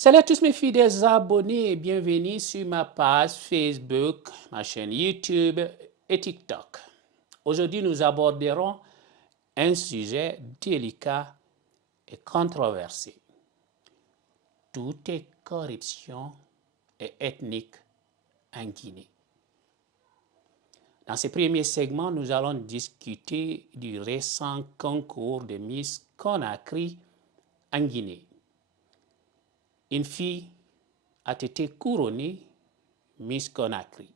Salut à tous mes fidèles abonnés et bienvenue sur ma page Facebook, ma chaîne YouTube et TikTok. Aujourd'hui, nous aborderons un sujet délicat et controversé. Tout est corruption et ethnique en Guinée. Dans ce premier segment, nous allons discuter du récent concours de Miss Conakry en Guinée. Une fille a été couronnée Miss Conakry.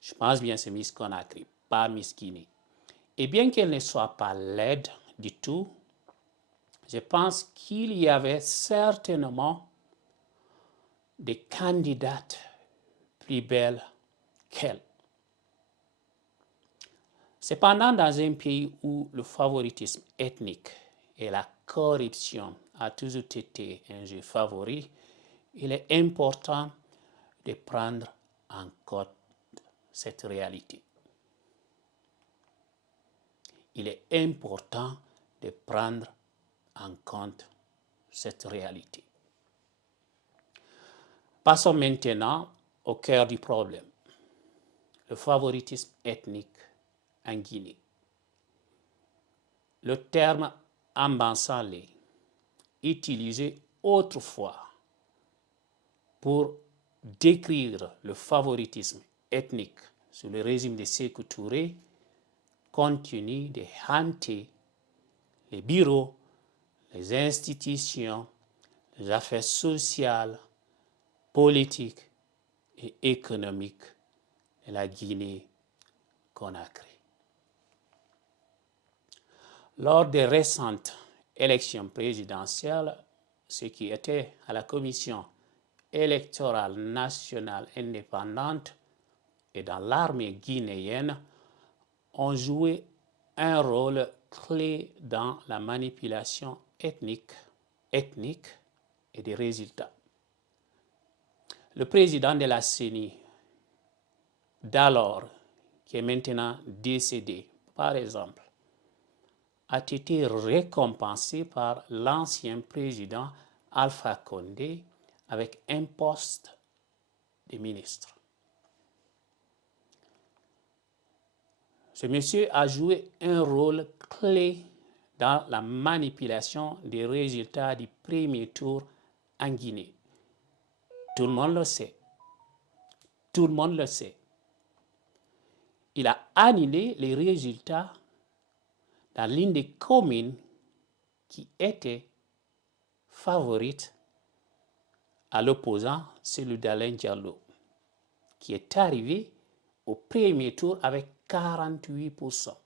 Je pense bien c'est Miss Conakry, pas Miss Guinée. Et bien qu'elle ne soit pas laide du tout, je pense qu'il y avait certainement des candidates plus belles qu'elle. Cependant, dans un pays où le favoritisme ethnique et la corruption a toujours été un jeu favori, il est important de prendre en compte cette réalité. Il est important de prendre en compte cette réalité. Passons maintenant au cœur du problème, le favoritisme ethnique en Guinée. Le terme ambansale, utilisé autrefois pour décrire le favoritisme ethnique sous le régime de Sékou Touré, continue de hanter les bureaux, les institutions, les affaires sociales, politiques et économiques de la Guinée-Conakry. Lors des récentes élections présidentielles, ceux qui étaient à la Commission électorale nationale indépendante et dans l'armée guinéenne ont joué un rôle clé dans la manipulation ethnique et des résultats. Le président de la CENI d'alors, qui est maintenant décédé, par exemple, a été récompensé par l'ancien président Alpha Condé avec un poste de ministre. Ce monsieur a joué un rôle clé dans la manipulation des résultats du premier tour en Guinée. Tout le monde le sait. Tout le monde le sait. Il a annulé les résultats dans l'une des communes qui était favorite à l'opposant, celui d'Alain Diallo, qui est arrivé au premier tour avec 48%.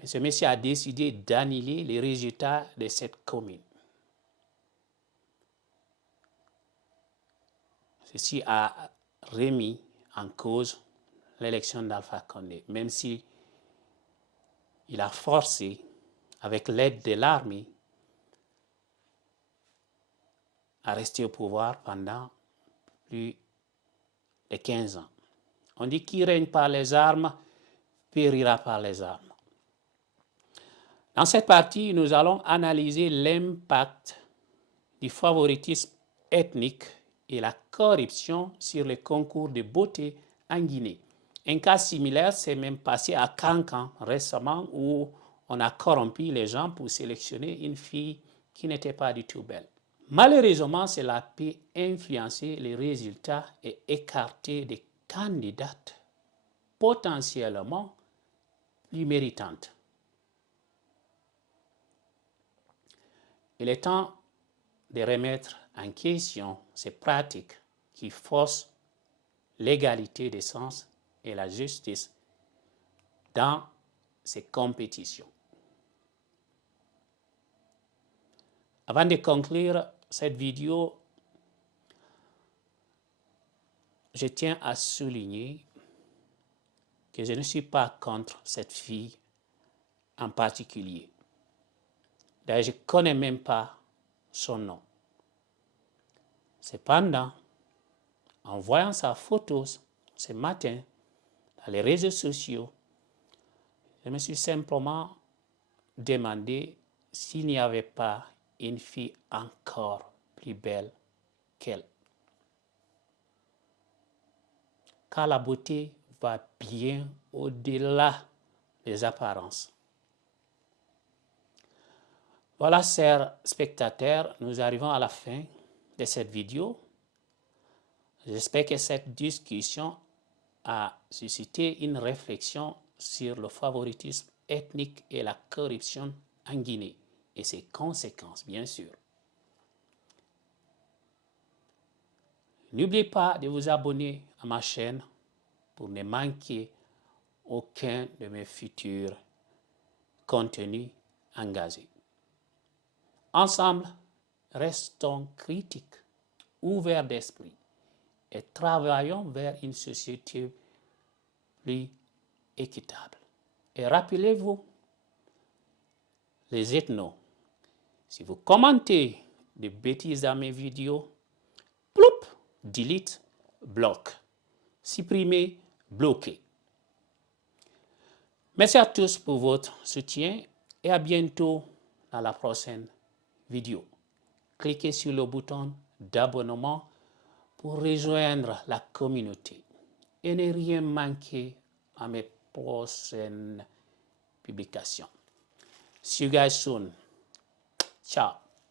Et ce monsieur a décidé d'annuler les résultats de cette commune. Ceci a remis en cause l'élection d'Alpha Condé, même si il a forcé, avec l'aide de l'armée, à rester au pouvoir pendant plus de 15 ans. On dit qui règne par les armes périra par les armes. Dans cette partie, nous allons analyser l'impact du favoritisme ethnique et la corruption sur les concours de beauté en Guinée. Un cas similaire s'est même passé à Kankan récemment où on a corrompu les gens pour sélectionner une fille qui n'était pas du tout belle. Malheureusement, cela peut influencer les résultats et écarter des candidates potentiellement plus méritantes. Il est temps de remettre en question ces pratiques qui faussent l'égalité des chances et la justice dans ces compétitions. Avant de conclure cette vidéo, je tiens à souligner que je ne suis pas contre cette fille en particulier. D'ailleurs, je ne connais même pas son nom. Cependant, en voyant sa photo ce matin dans les réseaux sociaux, je me suis simplement demandé s'il n'y avait pas une fille encore plus belle qu'elle. Car la beauté va bien au-delà des apparences. Voilà, chers spectateurs, nous arrivons à la fin de cette vidéo. J'espère que cette discussion a suscité une réflexion sur le favoritisme ethnique et la corruption en Guinée et ses conséquences, bien sûr. N'oubliez pas de vous abonner à ma chaîne pour ne manquer aucun de mes futurs contenus engagés. Ensemble, restons critiques, ouverts d'esprit et travaillons vers une société plus équitable. Et rappelez-vous, les ethnos, si vous commentez des bêtises dans mes vidéos, ploup, delete, bloque, supprimer, bloquer. Merci à tous pour votre soutien et à bientôt dans la prochaine vidéo. Cliquez sur le bouton d'abonnement pour rejoindre la communauté et ne rien manquer à mes prochaines publications. See you guys soon. Ciao.